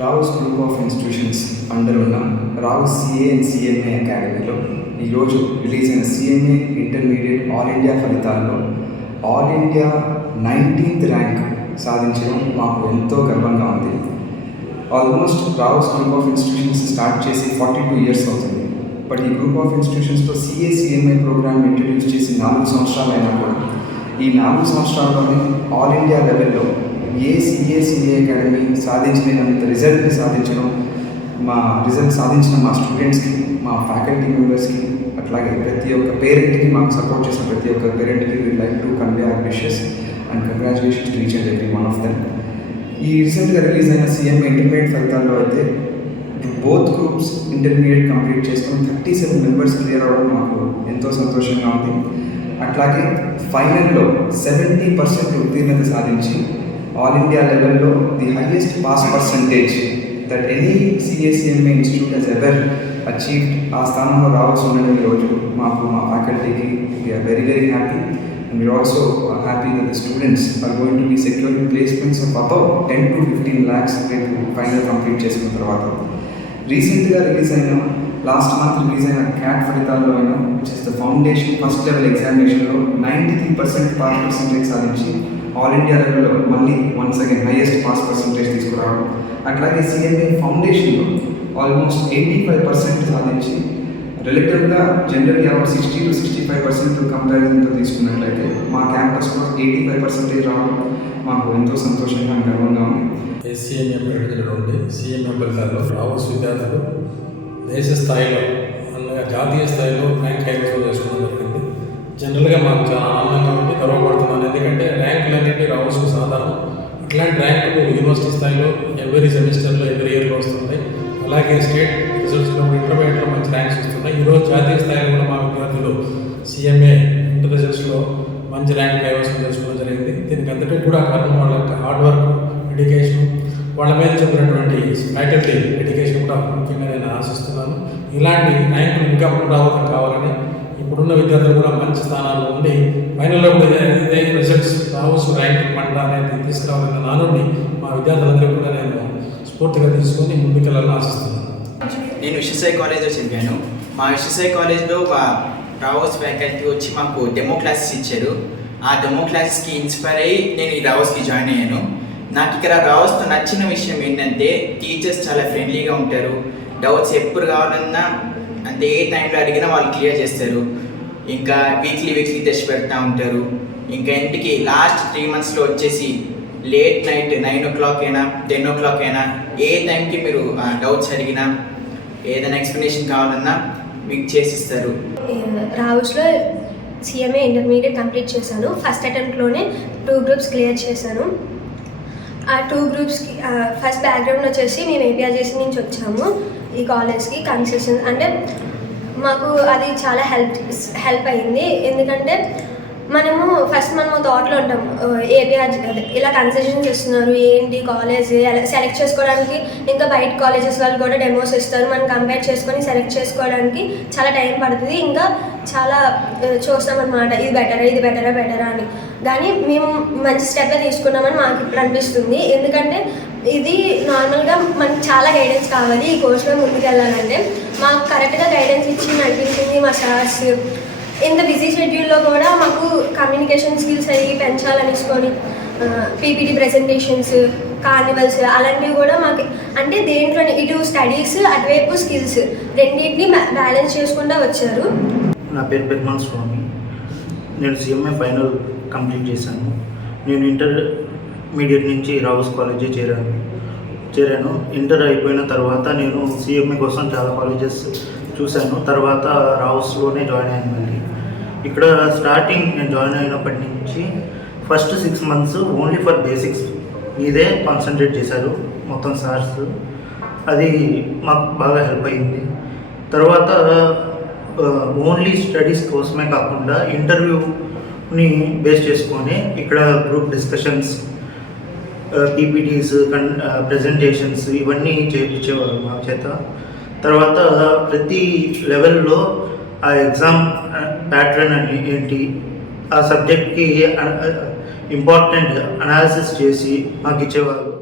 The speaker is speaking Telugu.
Rao's group of institutions under ఉన్న రావుస్ సిఏ అండ్ సిఎంఏ అకాడమీలో ఈరోజు రిలీజ్ అయిన సిఎంఏ ఇంటర్మీడియట్ ఆల్ ఇండియా ఫలితాల్లో ఆల్ ఇండియా 19th ర్యాంక్ సాధించడం మాకు ఎంతో గర్వంగా ఉంది. Almost Rao's group of institutions start చేసి 42 years అవుతుంది. బట్ ఈ గ్రూప్ ఆఫ్ ఇన్స్టిట్యూషన్స్లో సిఏ సిఎంఏ ప్రోగ్రామ్ ఇంట్రడ్యూస్ చేసి 4 సంవత్సరాలు అయినా కూడా ఈ 4 సంవత్సరాల్లోనే ఆల్ ఇండియా లెవెల్లో ఏ సిఏ అకాడమీ సాధించినంత రిజల్ట్ని సాధించిన మా స్టూడెంట్స్కి, మా ఫ్యాకల్టీ మెంబర్స్కి, అట్లాగే ప్రతి ఒక్క పేరెంట్కి, మాకు సపోర్ట్ చేసిన ప్రతి ఒక్క పేరెంట్కి we like to convey our wishes and congratulations to each and every one of them. ఈ రీసెంట్గా రిలీజ్ అయిన సిఎంఏ ఇంటర్మీడియట్ ఫలితాల్లో అయితే బోత్ గ్రూప్స్ ఇంటర్మీడియట్ కంప్లీట్ చేసుకుని 37 members క్లియర్ అవ్వడం మాకు ఎంతో సంతోషంగా ఉంది. అట్లాగే ఫైనల్లో 70% ఉత్తీర్ణత సాధించి ఆల్ ఇండియా లెవెల్లో the highest pass percentage that any CS CMA institute has ever achieved ఆ స్థానంలో రావాల్సి ఉండడం ఈరోజు మాకు, మా ఫ్యాకల్టీకి we are very very happy. And we are also happy that the students are going to be securing placements of above 10 to 15 lakhs రేపు ఫైనల్ కంప్లీట్ చేసుకున్న తర్వాత. రీసెంట్గా లాస్ట్ మంత్ రిలీజ్ అయిన క్యాట్ ఫలితాల్లో అయినా which is the foundation first level ఎగ్జామినేషన్లో 93% పాస్ పర్సంటేజ్ సాధించి ఆల్ ఇండియా లెవెల్లో మళ్ళీ once again highest pass percentage తీసుకురావడం. అట్లాగే సిఎంఏ ఫౌండేషన్లో ఆల్మోస్ట్ 85% సాధించి రిలేటివ్గా జనరల్ అరౌండ్ 60 to 65% కంపారిజన్తో తీసుకున్నట్లయితే మా క్యాంపస్లో 85% రావడం మాకు ఎంతో సంతోషంగా గర్వంగా ఉంది. ఎస్సీఎంఏ ప్రకటించిన నుండి సిఎంఏ ఫలితాల్లో రావుస్ విద్యార్థులు దేశ స్థాయిలో అలాగే జాతీయ స్థాయిలో ర్యాంక్ కైవసం చేసుకోవడం జరిగింది. జనరల్గా మాకు చాలా ఆనందంగా ఉంది, గర్వపడుతున్నాను. ఎందుకంటే ర్యాంకులు అనేవి రావుస్కు సాధారణం. అట్లాంటి ర్యాంకులు యూనివర్సిటీ స్థాయిలో ఎవ్రీ సెమిస్టర్లో ఎవ్రీ ఇయర్లో వస్తుంటాయి. అలాగే స్టేట్ రిజల్ట్స్లో ఇంటర్మీడియట్లో మంచి ర్యాంక్స్ వస్తున్నాయి. ఈరోజు జాతీయ స్థాయిలో కూడా మా విద్యార్థులు సిఎంఏ ఇంటర్ రిజల్ట్స్లో మంచి ర్యాంక్ కైవసం చేసుకోవడం జరిగింది. దీనికి అంతటి కూడా కారణం వాళ్ళ హార్డ్ వర్క్, డెడికేషన్, వాళ్ళ మీద చెప్పినటువంటి ఫ్యాకల్టీ డెడికేషన్ కూడా ముఖ్యంగా నేను ఆశిస్తున్నాను. ఇలాంటి ర్యాంకులు ఇంకా పునరావృతం కావాలని, ఇప్పుడున్న విద్యార్థులు కూడా మంచి స్థానాల్లో ఉండి ఫైనల్లో కూడా ఇదే రిజల్ట్స్ రావుస్ ర్యాంక్ పంట అనేది తీసుకురావాలన్న నానుడిని మా విద్యార్థులందరూ కూడా నేను స్ఫూర్తిగా తీసుకొని ముందుకెళ్ళాలని ఆశిస్తున్నాను. నేను విశ్వసాయి కాలేజ్లో చదివాను. మా విశ్వసాయి కాలేజ్లో రావుస్ ఫ్యాకల్టీ వచ్చి మాకు డెమో క్లాసెస్ ఇచ్చారు. ఆ డెమో క్లాసెస్కి ఇన్స్పైర్ అయ్యి నేను ఈ రావుస్కి జాయిన్ అయ్యాను. నాకు ఇక్కడ రావుస్తో నచ్చిన విషయం ఏంటంటే టీచర్స్ చాలా ఫ్రెండ్లీగా ఉంటారు. డౌట్స్ ఎప్పుడు కావాలన్నా అంటే ఏ టైంలో అడిగినా వాళ్ళు క్లియర్ చేస్తారు. ఇంకా వీక్లీ తెచ్చి పెడతా ఉంటారు. ఇంకా ఇంటికి లాస్ట్ 3 monthsలో వచ్చేసి లేట్ నైట్ 9 o'clock అయినా 10 o'clock అయినా ఏ టైంకి మీరు డౌట్స్ అడిగినా ఏదైనా ఎక్స్ప్లెనేషన్ కావాలన్నా మీకు చేసిస్తారు. రావుస్లో సిఎంఏ ఇంటర్మీడియట్ కంప్లీట్ చేశాను. ఫస్ట్ అటెంప్ట్లోనే 2 groups క్లియర్ చేశాను. ఆ 2 groupsకి ఫస్ట్ బ్యాక్గ్రౌండ్ వచ్చేసి మేము ఏపీఆర్జేసీ నుంచి వచ్చాము ఈ కాలేజ్కి. కన్సెషన్ అంటే మాకు అది చాలా హెల్ప్ అయింది. ఎందుకంటే మనము థాట్లో ఉంటాం, ఏపీఆర్జీ ఇలా కన్సెషన్స్ ఇస్తున్నారు ఏంటి కాలేజ్ సెలెక్ట్ చేసుకోవడానికి. ఇంకా బయట కాలేజెస్ వాళ్ళు కూడా డెమోస్ ఇస్తారు, మనం కంపేర్ చేసుకొని సెలెక్ట్ చేసుకోవడానికి చాలా టైం పడుతుంది. ఇంకా చాలా చూస్తామన్నమాట, ఇది బెటరా అని. కానీ మేము మంచి స్టెప్ తీసుకున్నామని మాకు ఇప్పుడు అనిపిస్తుంది. ఎందుకంటే ఇది నార్మల్గా మనకి చాలా గైడెన్స్ కావాలి ఈ కోర్సులో ముందుకు వెళ్ళాలంటే. మాకు కరెక్ట్గా గైడెన్స్ ఇచ్చి నడిపించింది మా సార్స్. ఇంత బిజీ షెడ్యూల్లో కూడా మాకు కమ్యూనికేషన్ స్కిల్స్ అవి పెంచాలనిసుకొని పీపీటీ ప్రెజెంటేషన్స్, కార్నివల్స్ అలాంటివి కూడా మాకు అంటే దేంట్లోనే ఇటు స్టడీస్ అటువైపు స్కిల్స్ రెండింటిని బ్యాలెన్స్ చేసుకుంటూ వచ్చారు. నా పేరు పెద్మల్ స్వామి. నేను సిఎంఏ ఫైనల్ కంప్లీట్ చేశాను. నేను ఇంటర్మీడియట్ నుంచి రావుస్ కాలేజీ చేరాను. ఇంటర్ అయిపోయిన తర్వాత నేను సిఎంఏ కోసం చాలా కాలేజెస్ చూశాను. తర్వాత రావుస్లోనే జాయిన్ అయ్యాను. మళ్ళీ ఇక్కడ స్టార్టింగ్ నేను జాయిన్ అయినప్పటి నుంచి first 6 months only for basics ఇదే కాన్సన్ట్రేట్ చేశారు మొత్తం సార్స్. అది మాకు బాగా హెల్ప్ అయింది. తర్వాత ఓన్లీ స్టడీస్ కోసమే కాకుండా ఇంటర్వ్యూని బేస్ చేసుకొని ఇక్కడ గ్రూప్ డిస్కషన్స్, పీపీటీస్, ప్రెజెంటేషన్స్ ఇవన్నీ చేయించేవారు మా చేత. తర్వాత ప్రతి లెవెల్లో ఆ ఎగ్జామ్ ప్యాటర్న్ అని ఏంటి, ఆ సబ్జెక్ట్కి ఇంపార్టెంట్ అనాలిసిస్ చేసి మాకు ఇచ్చేవాళ్ళు.